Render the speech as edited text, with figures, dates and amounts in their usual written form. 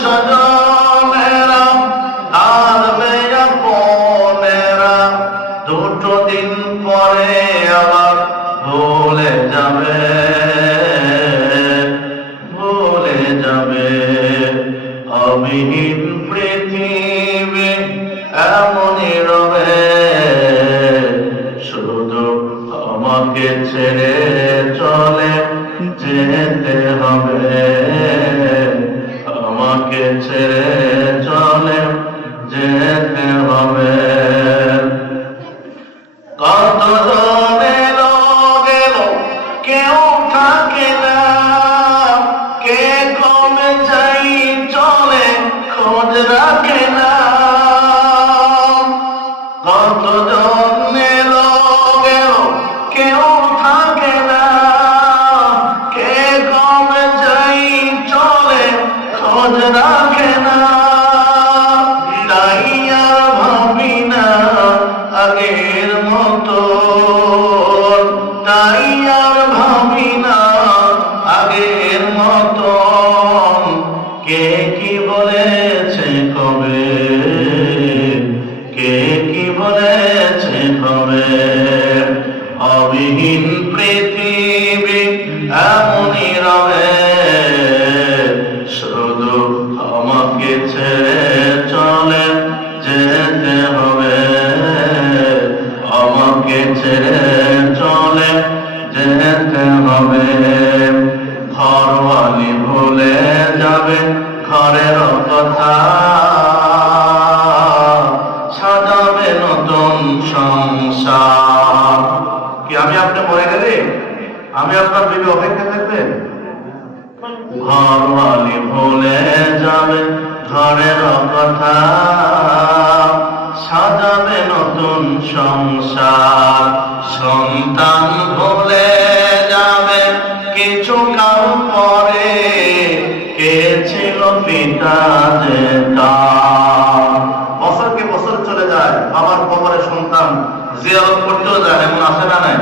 স্বজনেরা আর আপনেরা দুটো দিন পরে আবার ভুলে যাবে, ভুলে যাবে। অবিহীন পৃথিবী এমনই রবে, শুধু আমাকে ছেড়ে চলে যেতে হবে, আমাকে ছেড়ে চলে যেতে হবে। কতজন এলো গেল কেউ থাকে না, কে কমে যাই চলে খোঁজ রাখে না। কতজন এলো গেল কেউ থাকে না, কে কমে যাই চলে খোঁজ রাখে না। তাই আর ভাবি না আগের মতো, তাই আর ভাবি না আগের মতো। কে কি বলেছে কবে, কে কি বলেছে কবে। অবিহীন পৃথিবী এমনই রবে, শুধু আমাকে ছেড়ে চলে যেতে হবে, আমাকে ছেড়ে চলে যেতে হবে। ঘরওয়ালি ভুলে যাবে ঘরের কথা, সাজাবে নতুন সংসার। কি আমি আপনি মরে গেলে আমি আপনার বিবি অপেক্ষা থাকবে? ঘরওয়ালি ভুলে যাবে ঘরের কথা, সাজাবে নতুন সংসার। সন্তান ভুলে যাবে কিছু কাল পরে, কে ছিল পিতা যে তার। বছরকে বছর চলে যায়, বাবার কবরে সন্তান জিয়ারত করতেও যায়, এমন আছে না নাই?